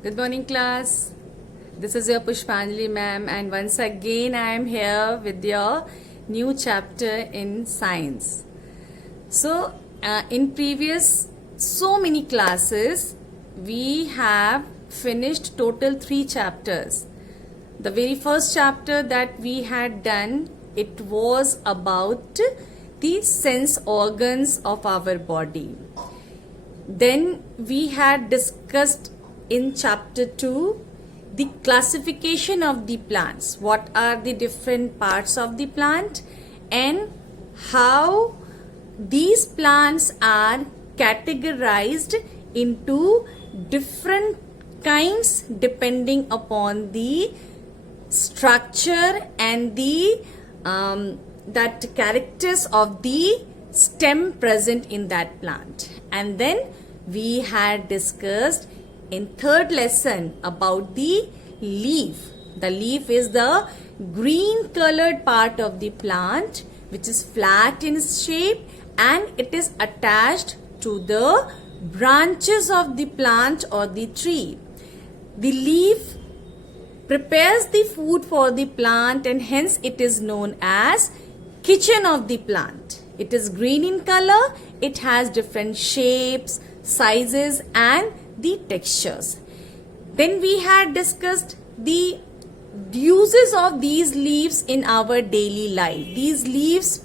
Good morning, class. This is your Pushpanjali ma'am, and once again I am here with your new chapter in science. So, in previous so many classes, we have finished total 3 chapters. The very first chapter that we had done, it was about the sense organs of our body. Then we had discussed in chapter 2 the classification of the plants. What are the different parts of the plant and how these plants are categorized into different kinds depending upon the structure and the that characters of the stem present in that plant. And then we had discussed in third lesson about the leaf. The leaf is the green colored part of the plant which is flat in shape and it is attached to the branches of the plant or the tree. The leaf prepares the food for the plant and hence it is known as kitchen of the plant. It is green in color, it has different shapes, sizes and the textures. Then we had discussed the uses of these leaves in our daily life. These leaves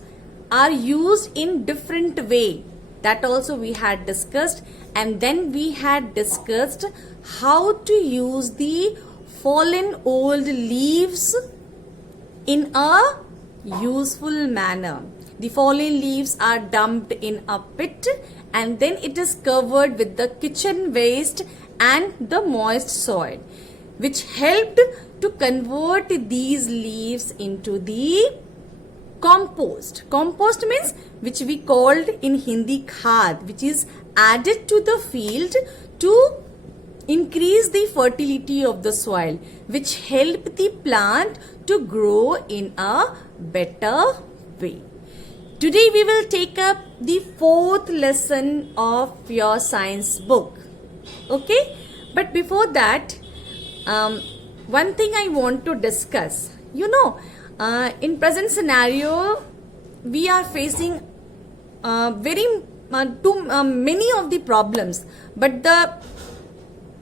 are used in different way. That also we had discussed, and then we had discussed how to use the fallen old leaves in a useful manner. The fallen leaves are dumped in a pit and then it is covered with the kitchen waste and the moist soil, which helped to convert these leaves into the compost. Compost means which we called in Hindi khad, which is added to the field to increase the fertility of the soil, which help the plant to grow in a better way. Today we will take up the 4th lesson of your science book. Okay? But before that, one thing I want to discuss. In present scenario, we are facing many of the problems. But the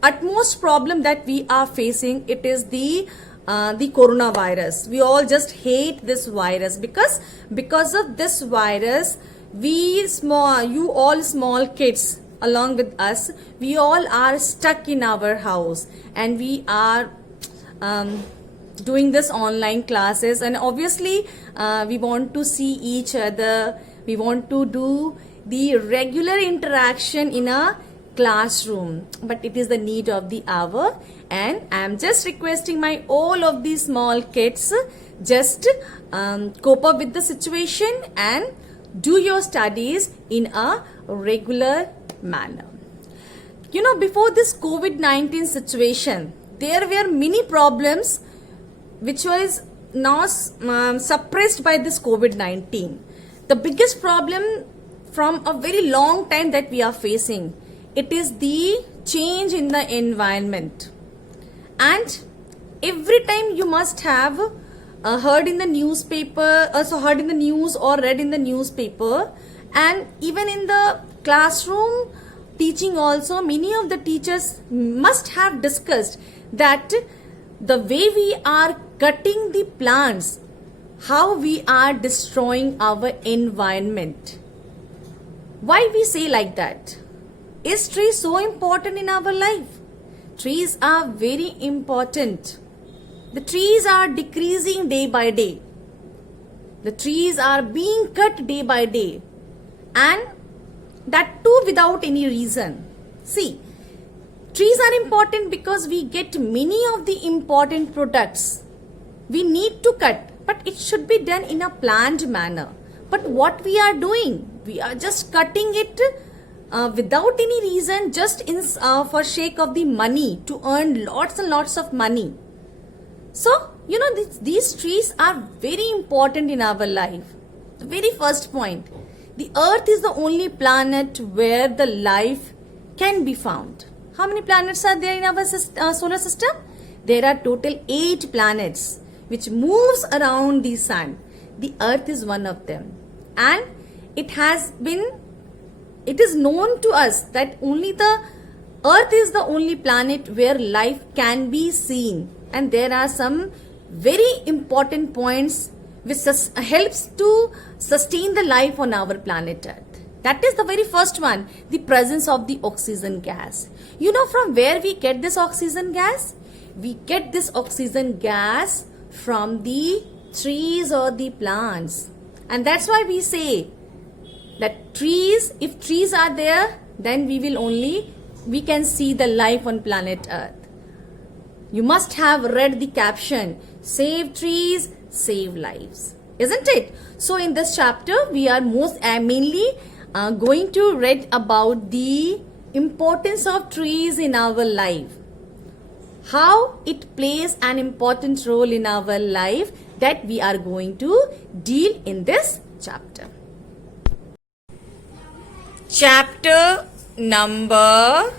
utmost problem that we are facing, it is the coronavirus. We all just hate this virus because of this virus, you all small kids along with us, we all are stuck in our house and we are doing this online classes, and obviously we want to see each other, we want to do the regular interaction in a classroom, but it is the need of the hour, and I am just requesting all of these small kids just cope up with the situation and do your studies in a regular manner. Before this COVID-19 situation, there were many problems which was now suppressed by this COVID-19. The biggest problem from a very long time that we are facing, it is the change in the environment. And every time you must have heard in the newspaper, also heard in the news or read in the newspaper, and even in the classroom teaching also, many of the teachers must have discussed that the way we are cutting the plants, how we are destroying our environment. Why we say like that? Is trees so important in our life? Trees are very important. The trees are decreasing day by day. The trees are being cut day by day. And that too without any reason. See, trees are important because we get many of the important products. We need to cut, but it should be done in a planned manner. But what we are doing, we are just cutting it without any reason, just for sake of the money, to earn lots and lots of money. So, these trees are very important in our life. The very first point, the earth is the only planet where the life can be found. How many planets are there in our solar system? There are total 8 planets which moves around the sun. The earth is one of them. And it is known to us that only the earth is the only planet where life can be seen. And there are some very important points which helps to sustain the life on our planet earth. That is the very first one, the presence of the oxygen gas. You know from where we get this oxygen gas? We get this oxygen gas from the trees or the plants. And that's why we say that if trees are there, then we can see the life on planet Earth. You must have read the caption, save trees, save lives. Isn't it? So in this chapter, we are mainly going to read about the importance of trees in our life. How it plays an important role in our life that we are going to deal in this chapter. Chapter number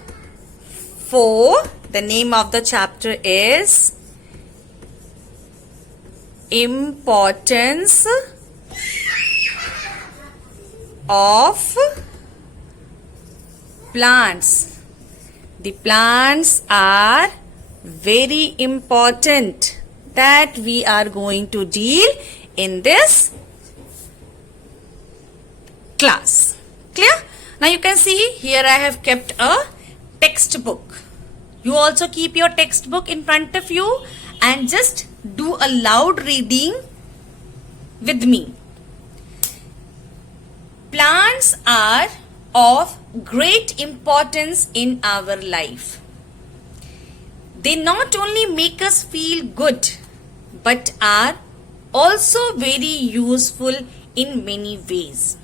4. The name of the chapter is Importance of Plants. The plants are very important that we are going to deal in this class. Clear? Now you can see here I have kept a textbook. You also keep your textbook in front of you and just do a loud reading with me. Plants are of great importance in our life. They not only make us feel good, but are also very useful in many ways.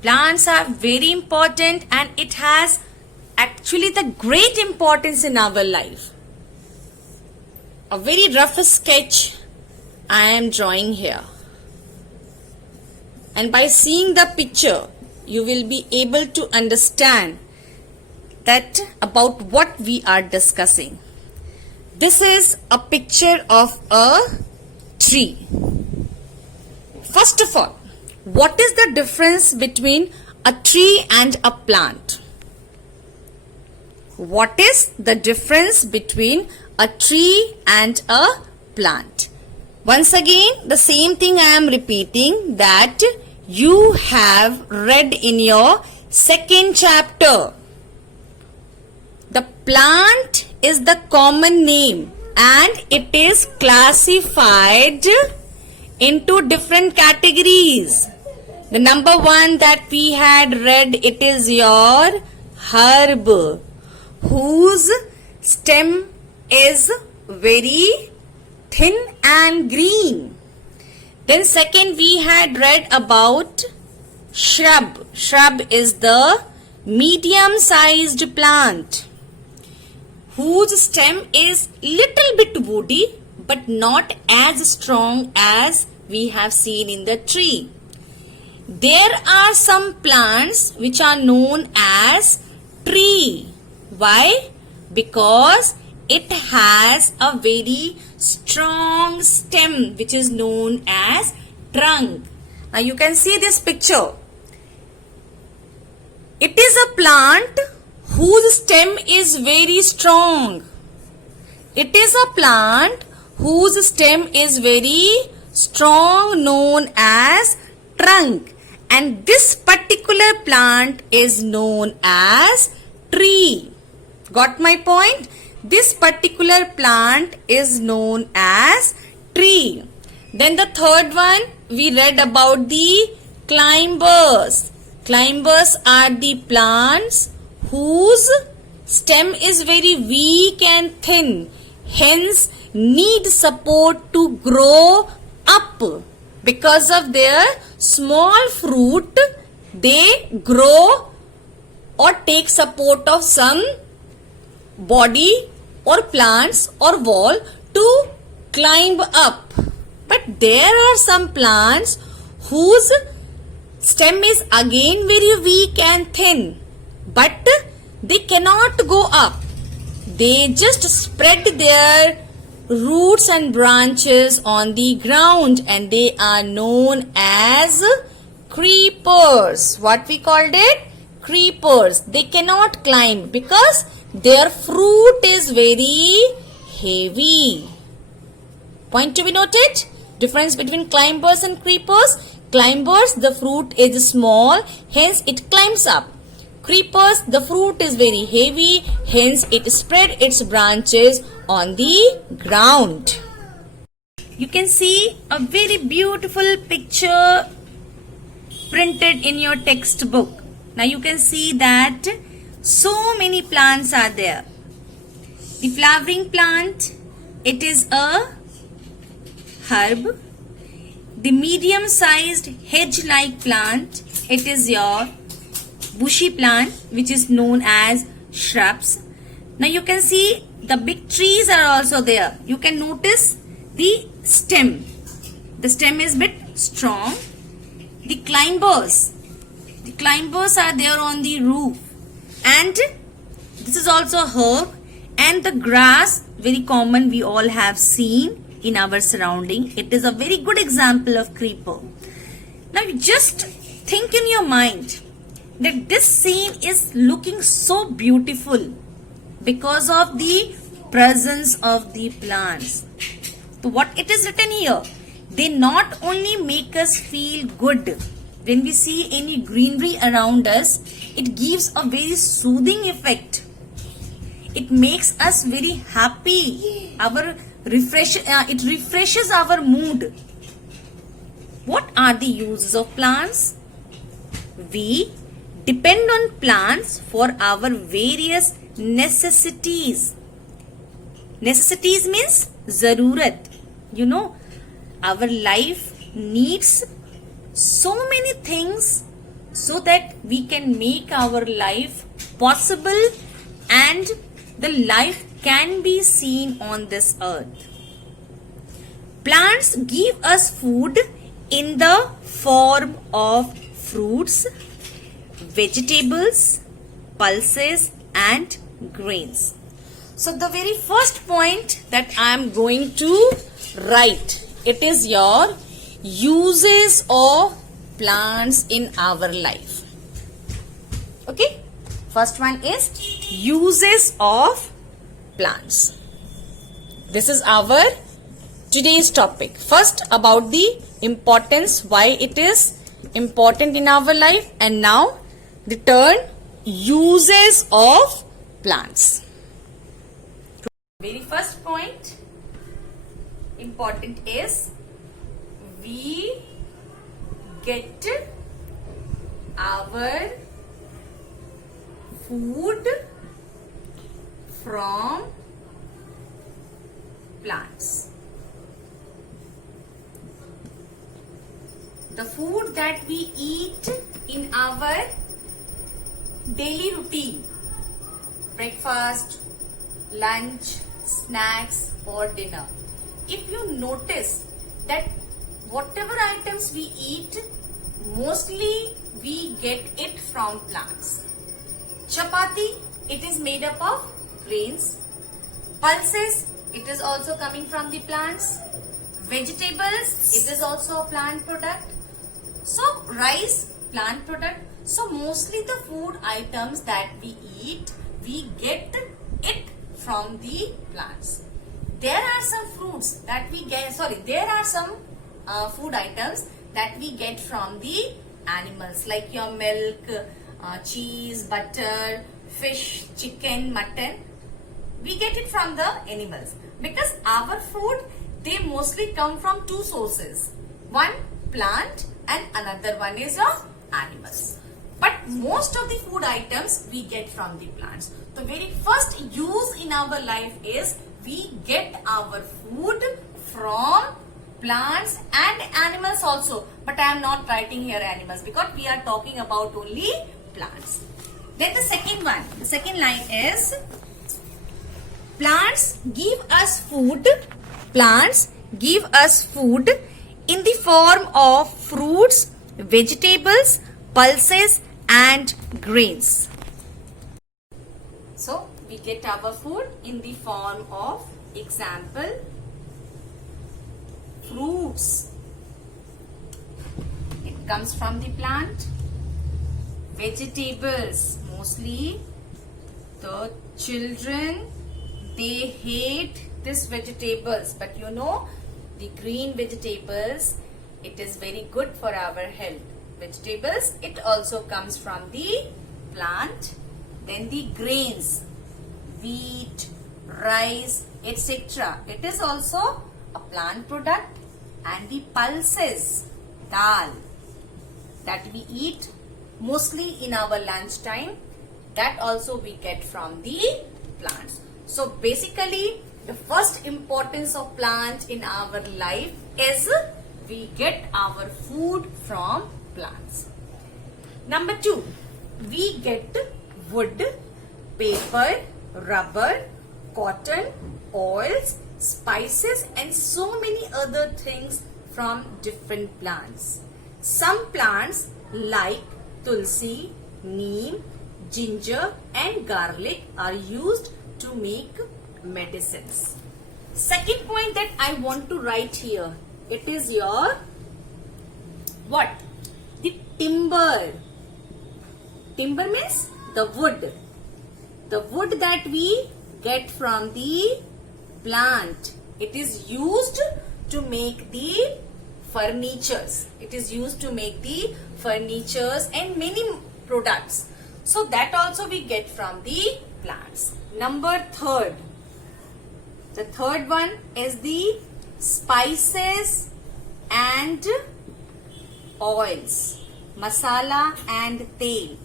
Plants are very important and it has actually the great importance in our life. A very rough sketch I am drawing here. And by seeing the picture, you will be able to understand that about what we are discussing. This is a picture of a tree. First of all, what is the difference between a tree and a plant? What is the difference between a tree and a plant? Once again, the same thing I am repeating that you have read in your second chapter. The plant is the common name and it is classified into different categories. The number 1 that we had read, it is your herb, whose stem is very thin and green. Then second we had read about shrub. Shrub is the medium-sized plant whose stem is little bit woody but not as strong as we have seen in the tree. There are some plants which are known as tree. Why? Because it has a very strong stem which is known as trunk. Now you can see this picture. It is a plant whose stem is very strong. It is a plant whose stem is very strong, known as trunk. And this particular plant is known as tree. Got my point? This particular plant is known as tree. Then the third one, we read about the climbers. Climbers are the plants whose stem is very weak and thin, hence need support to grow up. Because of their small fruit, they grow or take support of some body or plants or wall to climb up. But there are some plants whose stem is again very weak and thin, but they cannot go up. They just spread their roots and branches on the ground, and they are known as creepers. What we called it? Creepers. They cannot climb because their fruit is very heavy. Point to be noted. Difference between climbers and creepers. Climbers, the fruit is small, hence it climbs up. Creepers, the fruit is very heavy, hence it spread its branches on the ground. You can see a very beautiful picture printed in your textbook. Now you can see that so many plants are there. The flowering plant, it is a herb. The medium-sized hedge-like plant, it is your bushy plant, which is known as shrubs. Now you can see the big trees are also there. You can notice the stem. The stem is bit strong. The climbers are there on the roof. And this is also a herb. And the grass, very common, we all have seen in our surrounding. It is a very good example of creeper. Now just think in your mind that this scene is looking so beautiful because of the presence of the plants. So what it is written here, they not only make us feel good when we see any greenery around us, it gives a very soothing effect. It makes us very happy. It refreshes our mood. What are the uses of plants? We depend on plants for our various necessities. Necessities means zarurat. You know, our life needs so many things so that we can make our life possible and the life can be seen on this earth. Plants give us food in the form of fruits, vegetables, pulses and grains. So the very first point that I am going to write, it is your uses of plants in our life. Okay, first one is uses of plants. This is our today's topic. First about the importance, why it is important in our life, and now the turn uses of plants. Very first point important is we get our food from plants. The food that we eat in our daily routine, breakfast, lunch, snacks or dinner. If you notice that whatever items we eat, mostly we get it from plants. Chapati, it is made up of grains. Pulses, it is also coming from the plants. Vegetables, it is also a plant product. So rice, plant product. So mostly the food items that we eat, we get it from the plants. There are some fruits that we get, there are some food items that we get from the animals, like your milk, cheese, butter, fish, chicken, mutton. We get it from the animals because our food, they mostly come from two sources. One, plant, and another one is animals. But most of the food items we get from the plants. The very first use in our life is we get our food from plants and animals also. But I am not writing here animals because we are talking about only plants. Then the second one, the second line is plants give us food. Plants give us food in the form of fruits, vegetables, pulses and grains. we get our food in the form of, example, fruits. It comes from the plant. Vegetables, mostly the children, they hate this vegetables, but you know, the green vegetables, it is very good for our health. Vegetables, it also comes from the plant. Then the grains, wheat, rice, etc. It is also a plant product. And the pulses, dal, that we eat mostly in our lunch time, that also we get from the plants. So basically, the first importance of plant in our life is we get our food from plants. Number 2, we get wood, paper, rubber, cotton, oils, spices and so many other things from different plants. Some plants like tulsi, neem, ginger and garlic are used to make medicines. Second point that I want to write here, it is your what? The timber. Timber means the wood. The wood that we get from the plant. It is used to make the furnitures. It is used to make the furnitures and many products. So that also we get from the plants. Number 3. The third one is the spices and oils. Masala and tel.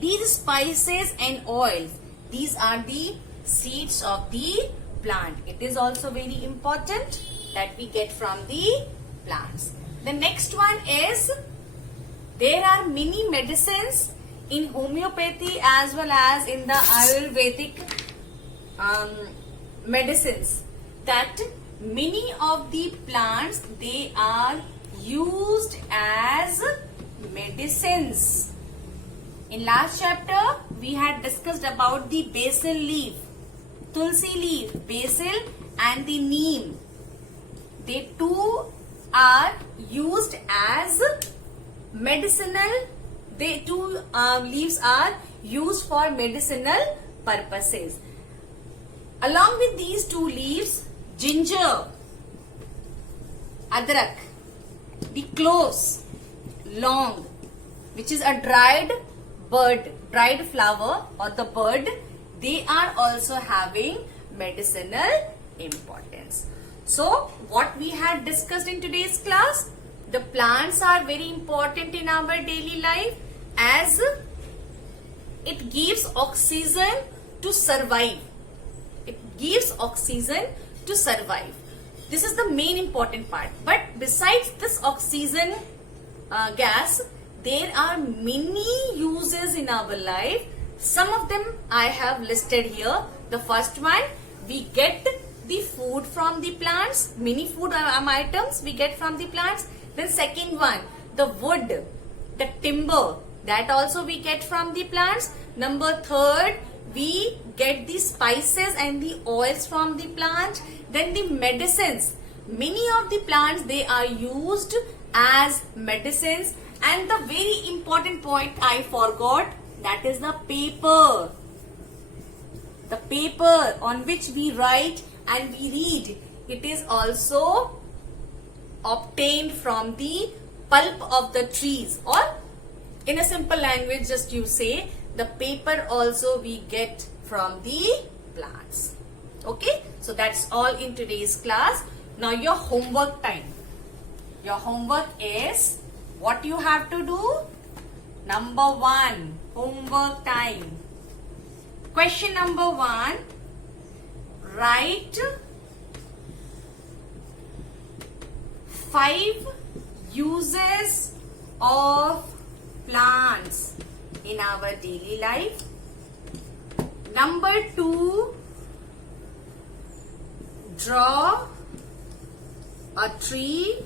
These spices and oils, these are the seeds of the plant. It is also very important that we get from the plants. The next one is, there are many medicines in homeopathy as well as in the Ayurvedic medicines, that many of the plants, they are used as medicines. In last chapter, we had discussed about the basil leaf, tulsi leaf, basil and the neem. They too are used as medicinal. They two leaves are used for medicinal purposes. Along with these 2 leaves, ginger, adrak, the cloves, long, which is a dried flower or the bud, they are also having medicinal importance. So, what we had discussed in today's class, the plants are very important in our daily life as it gives oxygen to survive. It gives oxygen to survive. This is the main important part. But besides this oxygen gas, there are many uses in our life. Some of them I have listed here. The first one, we get the food from the plants. Many food items we get from the plants. Then second one, the wood, the timber, that also we get from the plants. Number 3, we get the spices and the oils from the plant. Then the medicines. Many of the plants, they are used as medicines. And the very important point I forgot, that is the paper. The paper on which we write and we read, it is also obtained from the pulp of the trees, or in a simple language just you say, the paper also we get from the plants. Okay, so that's all in today's class. Now your homework time. Your homework is, what you have to do? Number 1, homework time. Question number 1, write 5 uses of plants in our daily life. Number 2, draw a tree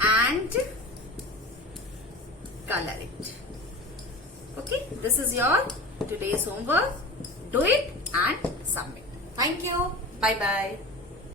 and color it. Okay, this is your today's homework. do it and submit. Thank you. Bye bye.